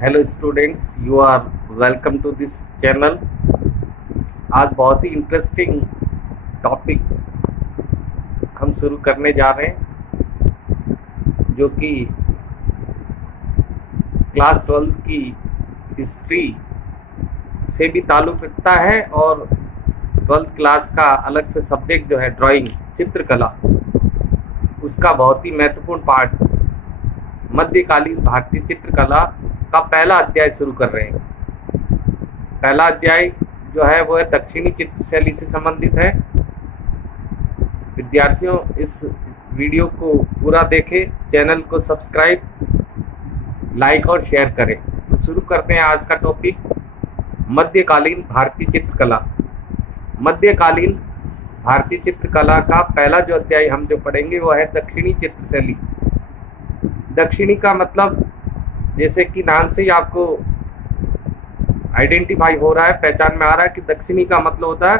Hello students, you are welcome to this channel. आज बहुत ही interesting topic हम शुरू करने जा रहे हैं, जो कि क्लास 12 की हिस्ट्री से भी ताल्लुक़ रखता है और 12th क्लास का अलग से सब्जेक्ट जो है ड्राइंग, चित्रकला, उसका बहुत ही महत्वपूर्ण पार्ट मध्यकालीन भारतीय चित्रकला का पहला अध्याय शुरू कर रहे हैं। पहला अध्याय जो है वो है दक्षिणी चित्र शैली से संबंधित है। विद्यार्थियों, इस वीडियो को पूरा देखें, चैनल को सब्सक्राइब, लाइक और शेयर करें। तो शुरू करते हैं आज का टॉपिक, मध्यकालीन भारतीय चित्रकला। मध्यकालीन भारतीय चित्रकला का पहला जो अध्याय हम जो पढ़ेंगे वो है दक्षिणी चित्र शैली। दक्षिणी का मतलब, जैसे कि नाम से ही आपको आइडेंटिफाई हो रहा है, पहचान में आ रहा है कि दक्षिणी का मतलब होता है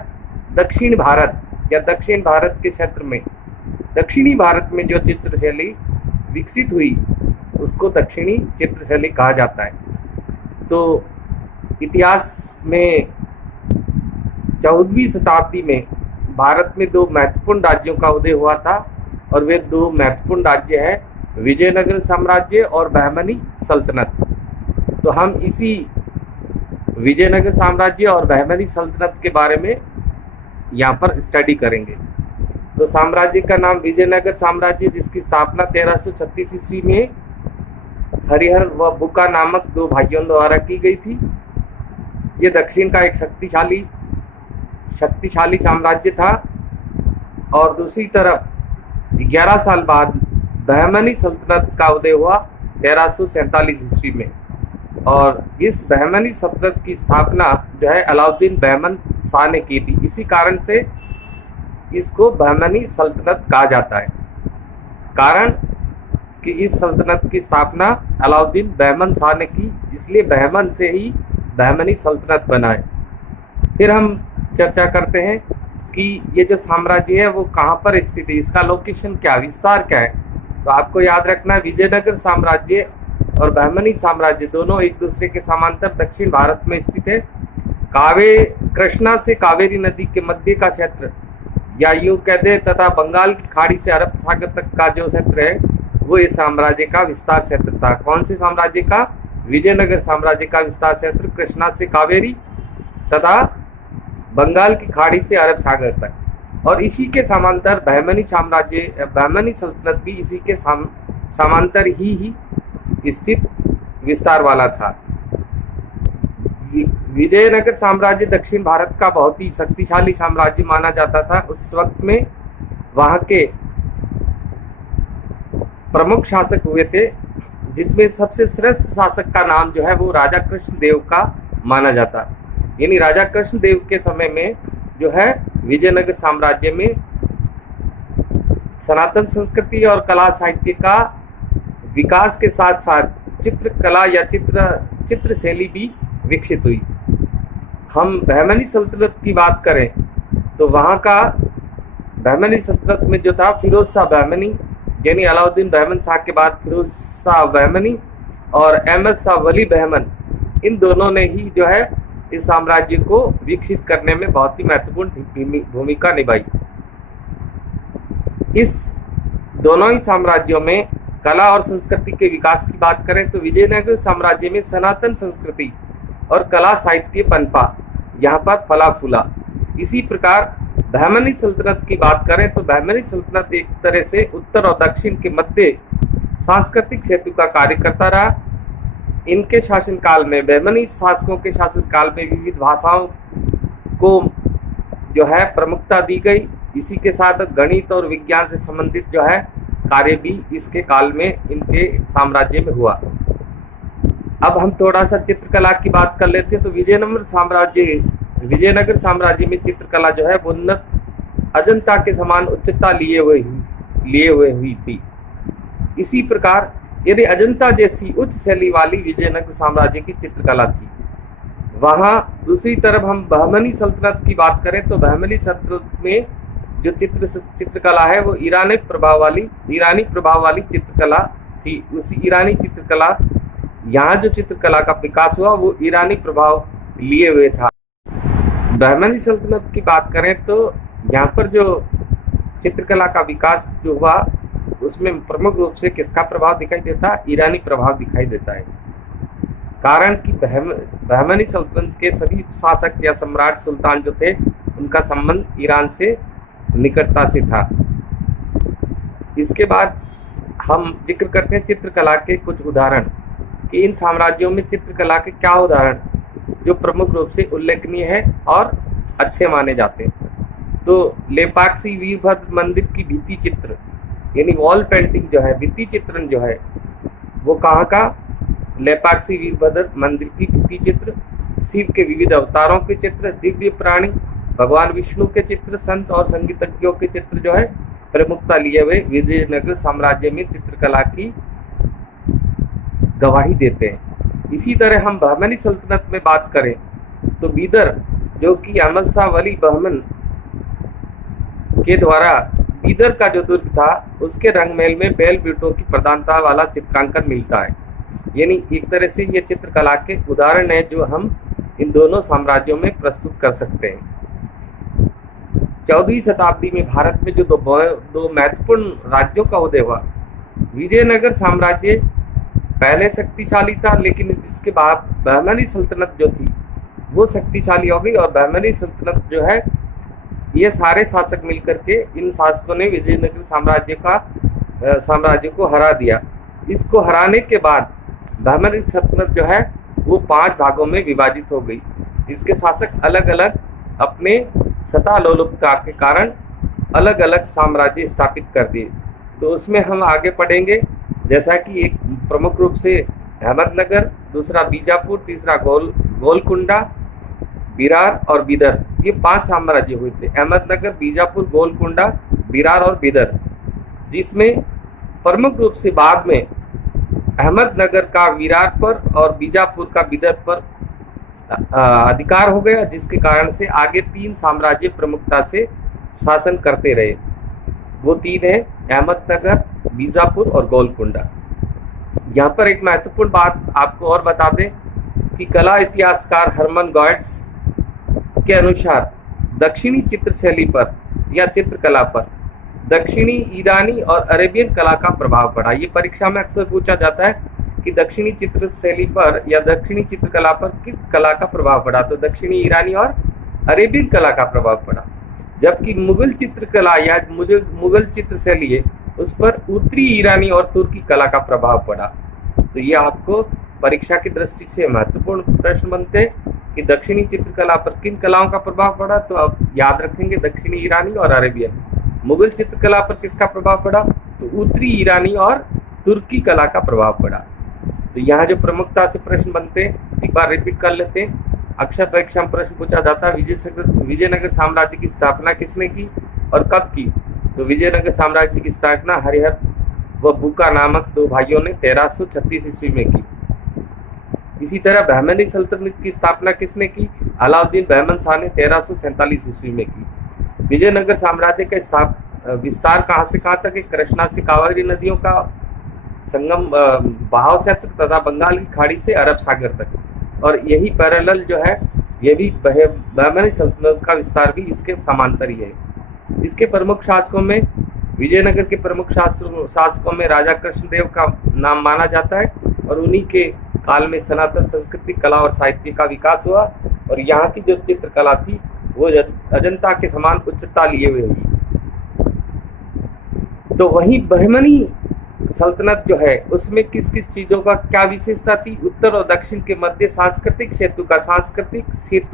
दक्षिण भारत या दक्षिण भारत के क्षेत्र में, दक्षिणी भारत में जो चित्रशैली विकसित हुई उसको दक्षिणी चित्रशैली कहा जाता है। तो इतिहास में 14वीं शताब्दी में भारत में दो महत्वपूर्ण राज्यों का उदय हुआ था, और वे दो महत्वपूर्ण राज्य हैं विजयनगर साम्राज्य और बहमनी सल्तनत। तो हम इसी विजयनगर साम्राज्य और बहमनी सल्तनत के बारे में यहाँ पर स्टडी करेंगे। तो साम्राज्य का नाम विजयनगर साम्राज्य, जिसकी स्थापना 1336 ईस्वी में हरिहर व बुका नामक दो भाइयों द्वारा की गई थी। ये दक्षिण का एक शक्तिशाली साम्राज्य था। और दूसरी तरफ 11 साल बाद बहमनी सल्तनत का उदय हुआ 1347 ईस्वी में, और इस बहमनी सल्तनत की स्थापना जो है अलाउद्दीन बहमन शाह ने की थी। इसी कारण से इसको बहमनी सल्तनत कहा जाता है, कारण कि इस सल्तनत की स्थापना अलाउद्दीन बहमन शाह ने की, इसलिए बहमन से ही बहमनी सल्तनत बना है। फिर हम चर्चा करते हैं कि ये जो साम्राज्य है वो कहाँ पर स्थित है, इसका लोकेशन क्या, विस्तार क्या है। तो आपको याद रखना है, विजयनगर साम्राज्य और बहमनी साम्राज्य दोनों एक दूसरे के समांतर दक्षिण भारत में स्थित है। कृष्णा से कावेरी नदी के मध्य का क्षेत्र, या यूं कह दे, तथा बंगाल की खाड़ी से अरब सागर तक का जो क्षेत्र है वो इस साम्राज्य का विस्तार क्षेत्र था। कौन से साम्राज्य का? विजयनगर साम्राज्य का विस्तार क्षेत्र कृष्णा से कावेरी तथा बंगाल की खाड़ी से अरब सागर तक, और इसी के समांतर बहमनी सल्तनत भी इसी के समांतर ही स्थित विस्तार वाला था। विजयनगर साम्राज्य दक्षिण भारत का बहुत ही शक्तिशाली साम्राज्य माना जाता था। उस वक्त में वहां के प्रमुख शासक हुए थे, जिसमें सबसे श्रेष्ठ शासक का नाम जो है वो राजा कृष्णदेव का माना जाता। यानी राजा कृष्णदेव के समय में जो है विजयनगर साम्राज्य में सनातन संस्कृति और कला साहित्य का विकास के साथ साथ चित्रकला या चित्र शैली भी विकसित हुई। हम बहमनी सल्तनत की बात करें तो वहाँ का बहमनी सल्तनत में जो था फिरोज शाह बहमनी, यानी अलाउद्दीन बहमन शाह के बाद फिरोज शाह बहमनी और अहमद शाह वली बहमन, इन दोनों ने ही जो है इस साम्राज्य को विकसित करने में बहुत ही महत्वपूर्ण भूमिका निभाई। इस दोनों ही साम्राज्यों में कला और संस्कृति के विकास की बात करें तो विजयनगर साम्राज्य में सनातन संस्कृति और कला साहित्य पनपा, यहाँ पर फला फूला। इसी प्रकार बहमनी सल्तनत की बात करें तो बहमनी सल्तनत एक तरह से उत्तर और दक्षिण के मध्य सांस्कृतिक सेतु का कार्य करता रहा। इनके शासनकाल में, बहमनी शासकों के शासनकाल में विविध भाषाओं को जो है प्रमुखता दी गई। इसी के साथ गणित और विज्ञान से संबंधित जो है कार्य भी इसके काल में इनके साम्राज्य में हुआ। अब हम थोड़ा सा चित्रकला की बात कर लेते हैं। तो विजयनगर साम्राज्य में चित्रकला जो है उन्नत अजंता के समान उच्चता लिए हुए हुई थी। इसी प्रकार यदि अजंता जैसी उच्च शैली वाली विजयनगर साम्राज्य की चित्रकला थी, वहाँ दूसरी तरफ हम बहमनी सल्तनत की बात करें तो बहमनी सल्तनत में जो चित्रकला है वो ईरानी प्रभाव वाली चित्रकला थी। उसी ईरानी चित्रकला यहाँ जो चित्रकला का विकास हुआ वो ईरानी प्रभाव लिए हुए था। बहमनी सल्तनत की बात करें तो यहाँ पर जो चित्रकला का विकास जो हुआ उसमें प्रमुख रूप से किसका प्रभाव दिखाई देता है? ईरानी प्रभाव दिखाई देता है। कारण कि बहमनी सल्तनत के सभी शासक या सम्राट सुल्तान जो थे उनका संबंध ईरान से निकटता से था। इसके बाद हम जिक्र करते हैं चित्रकला के कुछ उदाहरण कि इन साम्राज्यों में चित्रकला के क्या उदाहरण जो प्रमुख रूप से उल्लेखनीय है और अच्छे माने जाते हैं। तो लेपाक्षी वीरभद्र मंदिर की भित्ति चित्र यानी वॉल पेंटिंग जो है, भित्ति चित्रण जो है वो कहाँ का? लेपाक्षी वीरभद्र मंदिर की भित्ति चित्र, शिव के विविध अवतारों के चित्र, दिव्य प्राणी, भगवान विष्णु के चित्र, संत और संगीतज्ञों के चित्र जो है प्रमुखता लिए हुए विजयनगर साम्राज्य में चित्रकला की गवाही देते हैं। इसी तरह हम बहमनी सल्तनत में बात करें तो बीदर जो कि अहमद शाह वली बहमन के द्वारा बीदर का जो दुर्ग था उसके रंगमहल में बैल बेटों की प्रधानता वाला चित्रांकन मिलता है। यानी एक तरह से ये चित्रकला के उदाहरण है जो हम इन दोनों साम्राज्यों में प्रस्तुत कर सकते हैं। 14वीं शताब्दी में भारत में जो दो महत्वपूर्ण राज्यों का उदय हुआ, विजयनगर साम्राज्य पहले शक्तिशाली था लेकिन इसके बाद बहमनी सल्तनत जो थी वो शक्तिशाली हो गई और बहमनी सल्तनत जो है ये सारे शासक मिलकर के इन शासकों ने विजयनगर साम्राज्य को हरा दिया। इसको हराने के बाद बहमनी सल्तनत जो है वो 5 भागों में विभाजित हो गई। इसके शासक अलग अलग अपने सत्ता लोलुपता के कारण अलग अलग साम्राज्य स्थापित कर दिए। तो उसमें हम आगे पढ़ेंगे जैसा कि एक प्रमुख रूप से अहमदनगर, दूसरा बीजापुर, तीसरा गोलकुंडा, बिरार और बिदर, ये 5 साम्राज्य हुए थे। अहमदनगर, बीजापुर, गोलकुंडा, बिरार और बिदर, जिसमें प्रमुख रूप से बाद में अहमदनगर का विरार पर और बीजापुर का बिदर पर अधिकार हो गया, जिसके कारण से आगे 3 साम्राज्य प्रमुखता से शासन करते रहे। वो 3 है अहमदनगर, बीजापुर और गोलकुंडा। यहाँ पर एक महत्वपूर्ण बात आपको और बता दें कि कला इतिहासकार हरमन गॉयट्स के अनुसार दक्षिणी चित्रशैली पर या चित्रकला पर दक्षिणी ईरानी और अरेबियन कला का प्रभाव पड़ा। ये परीक्षा में अक्सर पूछा जाता है कि दक्षिणी चित्रशैली पर या दक्षिणी चित्रकला पर किस कला का प्रभाव पड़ा? तो दक्षिणी ईरानी और अरेबियन कला का प्रभाव पड़ा। जबकि मुगल चित्रकला या मुगल चित्रशैली है उस पर उत्तरी ईरानी और तुर्की कला का प्रभाव पड़ा। तो ये आपको परीक्षा की दृष्टि से महत्वपूर्ण प्रश्न बनते हैं कि दक्षिणी चित्रकला पर किन कलाओं का प्रभाव पड़ा। तो आप याद रखेंगे दक्षिणी ईरानी और अरेबियन। मुगल चित्रकला पर किसका प्रभाव पड़ा? तो उत्तरी ईरानी और तुर्की कला का प्रभाव पड़ा। तो यहाँ जो प्रमुखता से प्रश्न बनते हैं एक बार रिपीट कर लेते हैं। अक्षर परीक्षा में प्रश्न पूछा जाता है विजयनगर साम्राज्य की स्थापना किसने की और कब की? तो विजयनगर साम्राज्य की स्थापना हरिहर व बुका नामक 2 भाइयों ने 1336 ईस्वी में की। इसी तरह बहमनी सल्तनत की स्थापना किसने की? अलाउद्दीन बहमन शाह ने 1347 ईस्वी में की। विजयनगर साम्राज्य का विस्तार कहाँ से कहाँ तक है? कृष्णा से कावेरी नदियों का संगम बहाव क्षेत्र तथा बंगाल की खाड़ी से अरब सागर तक। और यही पैरेलल जो है ये भी बहमनी सल्तनत का विस्तार भी इसके समांतर ही है। इसके प्रमुख शासकों में विजयनगर के प्रमुख शासकों में राजा कृष्णदेव का नाम माना जाता है और उन्हीं के काल में सनातन संस्कृति, कला और साहित्य का विकास हुआ और यहाँ की जो चित्रकला थी वो अजंता के समान उच्चता लिए हुए हुई। तो वहीं बहमनी सल्तनत जो है उसमें किस किस चीजों का क्या विशेषता थी? उत्तर और दक्षिण के मध्य सांस्कृतिक सेतु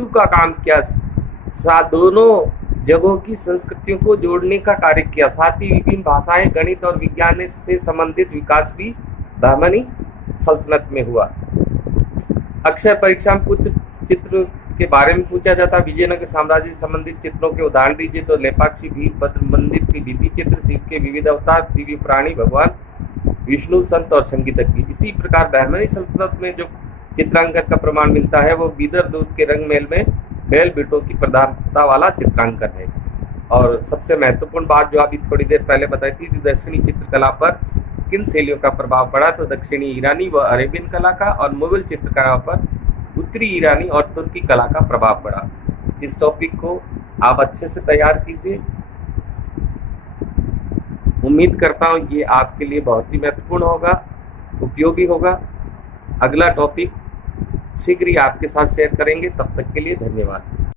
का काम किया, दोनों जगहों की संस्कृतियों को जोड़ने का कार्य किया। साथ ही विभिन्न भाषाएं, गणित और विज्ञान से संबंधित विकास भी बहमनी सल्तनत में हुआ। अक्षर परीक्षा में कुछ चित्र के बारे में पूछा जाता है। विजयनगर साम्राज्य से संबंधित चित्रों के उदाहरण दीजिए। तो लेपाक्षी वीरभद्र मंदिर की भित्ति चित्र, शिव के विविध अवतार, दिव्य प्राणी, भगवान विष्णु, संत और संगीतज्ञ। इसी प्रकार बहमनी सल्तनत में जो चित्रांकन का प्रमाण मिलता है वो बीदर दूत के रंगमहल में बैल बेटों की प्रधानता वाला चित्रांकन है। और सबसे महत्वपूर्ण बात जो अभी थोड़ी देर पहले बताई थी, दक्षिणी चित्रकला पर किन शैलियों का प्रभाव पड़ा, तो दक्षिणी ईरानी व अरेबियन कला का, और मुगल चित्रकला पर उत्तरी ईरानी और तुर्की कला का प्रभाव पड़ा। इस टॉपिक को आप अच्छे से तैयार कीजिए। उम्मीद करता हूँ ये आपके लिए बहुत ही महत्वपूर्ण होगा, उपयोगी होगा। अगला टॉपिक शीघ्र ही आपके साथ शेयर करेंगे। तब तक के लिए धन्यवाद।